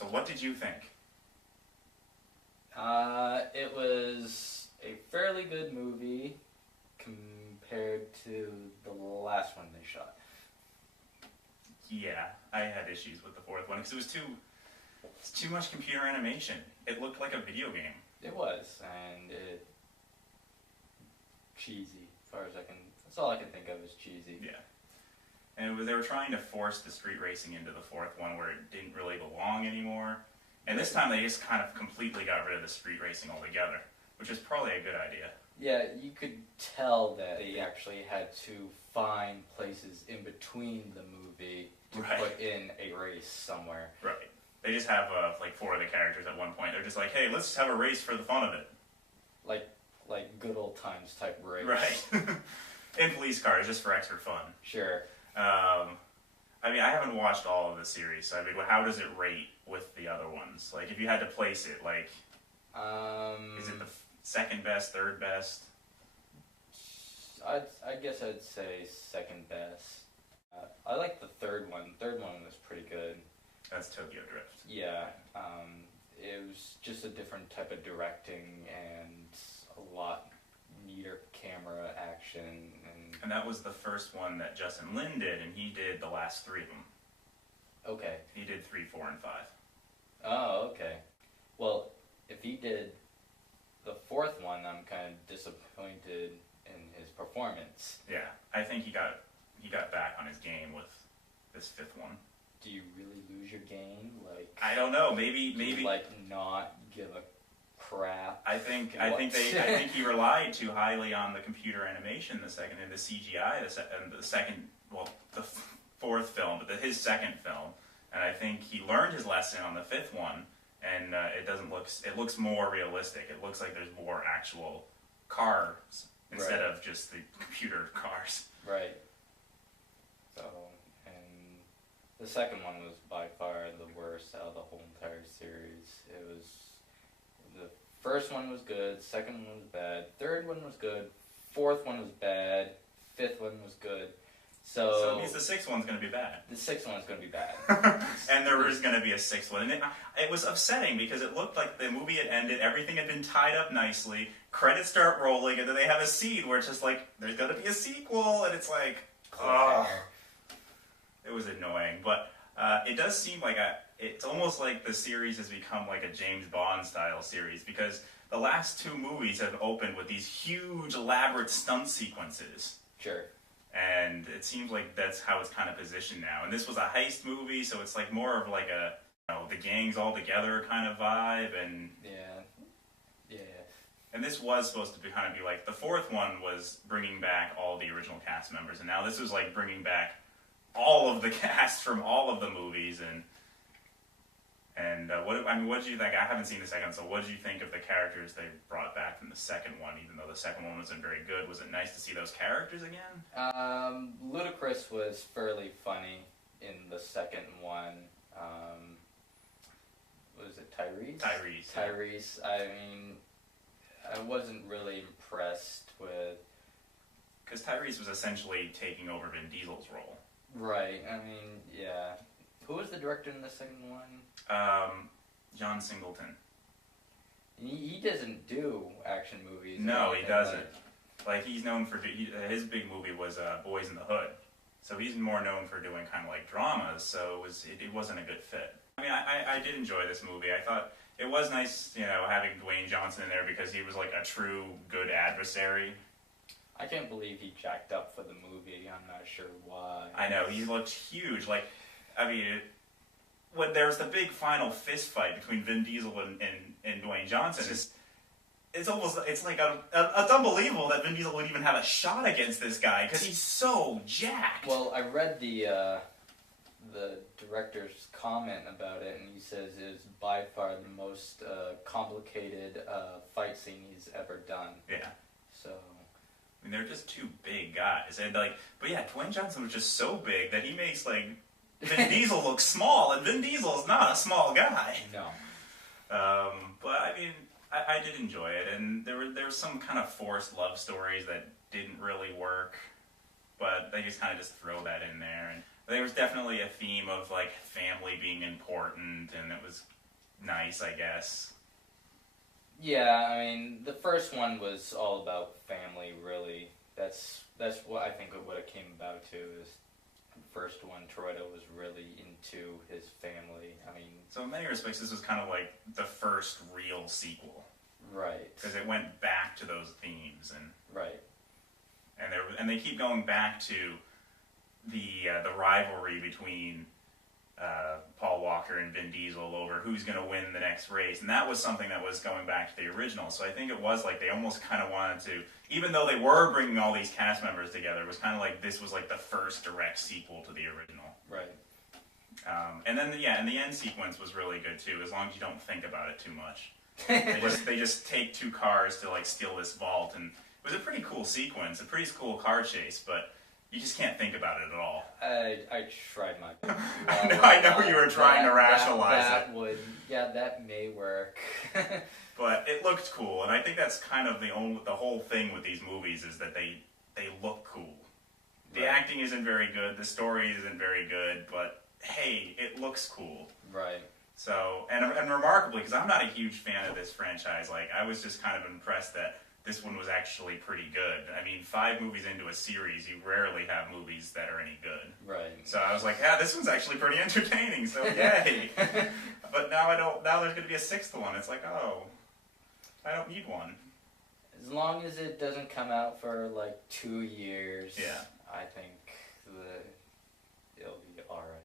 So what did you think? It was a fairly good movie compared to the last one they shot. Yeah, I had issues with the fourth one because it's too much computer animation. It looked like a video game. It was, and cheesy, as far as I can. That's all I can think of is cheesy. Yeah. And they were trying to force the street racing into the fourth one where it didn't really belong anymore. And this time they just kind of completely got rid of the street racing altogether, which is probably a good idea. Yeah, you could tell that they actually had to find places in between the movie to put in a race somewhere. Right. They just have like 4 of the characters at one point. They're just like, hey, let's have a race for the fun of it. Like good old times type race. Right. In police cars, just for extra fun. Sure. I mean, I haven't watched all of the series, so I mean, how does it rate with the other ones? Like, if you had to place it, like, is it the second best, third best? I guess I'd say second best. I like the third one. Third one was pretty good. That's Tokyo Drift. Yeah. It was just a different type of directing and a lot neater camera action. And that was the first one that Justin Lin did, and he did the last 3 of them. Okay. He did 3, 4, and 5. Oh, okay. Well, if he did the fourth one, I'm kind of disappointed in his performance. Yeah, I think he got back on his game with this 5th one. Do you really lose your game? Like, I don't know. Maybe like not give a crap. I think he relied too highly on the computer animation the CGI the fourth film, but his second film, and I think he learned his lesson on the 5th one, and it looks more realistic. It looks like there's more actual cars instead of just the computer cars. Right. So, and the second one was by far the worst out of the whole entire series. It was the first one was good, second one was bad, third one was good, fourth one was bad, 5th one was good. So it means the 6th one's going to be bad. The 6th one's going to be bad. And there is going to be a 6th one. And it was upsetting because it looked like the movie had ended, everything had been tied up nicely, credits start rolling, and then they have a scene where it's just like, there's going to be a sequel, and it's like, oh. It was annoying. But it does seem like it's almost like the series has become like a James Bond style series, because the last 2 movies have opened with these huge elaborate stunt sequences. Sure. And it seems like that's how it's kind of positioned now. And this was a heist movie, so it's like more of like a, the gangs all together kind of vibe. And yeah. And this was supposed to be kind of be like, the 4th one was bringing back all the original cast members, and now this was like bringing back all of the cast from all of the movies. And what did you think? I haven't seen the second, so what did you think of the characters they brought back from the second one, even though the second one wasn't very good? Was it nice to see those characters again? Ludacris was fairly funny in the second one. Was it Tyrese? Tyrese. I mean, I wasn't really impressed with... Because Tyrese was essentially taking over Vin Diesel's role. Right, I mean, yeah. Who was the director in the second one? John Singleton. He doesn't do action movies. No, he doesn't. Like, he's known for... his big movie was Boys in the Hood. So he's more known for doing kind of like dramas, so it wasn't a good fit. I mean, I did enjoy this movie. I thought it was nice, having Dwayne Johnson in there, because he was like a true good adversary. I can't believe he jacked up for the movie. I'm not sure why. I know, he looked huge. Like, I mean... when there's the big final fist fight between Vin Diesel and Dwayne Johnson, it's like it's unbelievable that Vin Diesel would even have a shot against this guy, because he's so jacked. Well, I read the director's comment about it, and he says it is by far the most complicated fight scene he's ever done. Yeah. So... I mean, they're just 2 big guys, and but yeah, Dwayne Johnson was just so big that he makes Vin Diesel looks small, and Vin Diesel is not a small guy. No. But I mean, I did enjoy it, and there were some kind of forced love stories that didn't really work, but they just kind of throw that in there. And There was definitely a theme of like family being important, and it was nice, I guess. Yeah, I mean, the first one was all about family, really. That's what I think what it came about to is the first one, Toretto was really into his family. I mean, So in many respects, this was kind of like the first real sequel right, because it went back to those themes, right, and they keep going back to the rivalry between Paul Walker and Vin Diesel over who's going to win the next race, and that was something that was going back to the original. So I think it was like they almost kind of wanted to, even though they were bringing all these cast members together, it was kind of like this was like the first direct sequel to the original. right. And then and the end sequence was really good too, as long as you don't think about it too much. They just take two cars to like steal this vault, and it was a pretty cool sequence, a pretty cool car chase, but you just can't think about it at all. I tried my best. I know you were trying to rationalize it. That may work. But it looked cool, and I think that's kind of the whole thing with these movies is that they look cool. The Right. acting isn't very good, the story isn't very good, but hey, it looks cool. Right. So, and remarkably, because I'm not a huge fan of this franchise, like I was just kind of impressed that this one was actually pretty good. I mean, 5 movies into a series, you rarely have movies that are any good. Right. So I was like, yeah, this one's actually pretty entertaining, so yay. But now now there's going to be a 6th one. It's like, oh, I don't need one. As long as it doesn't come out for like 2 years, Yeah. I think it'll be alright.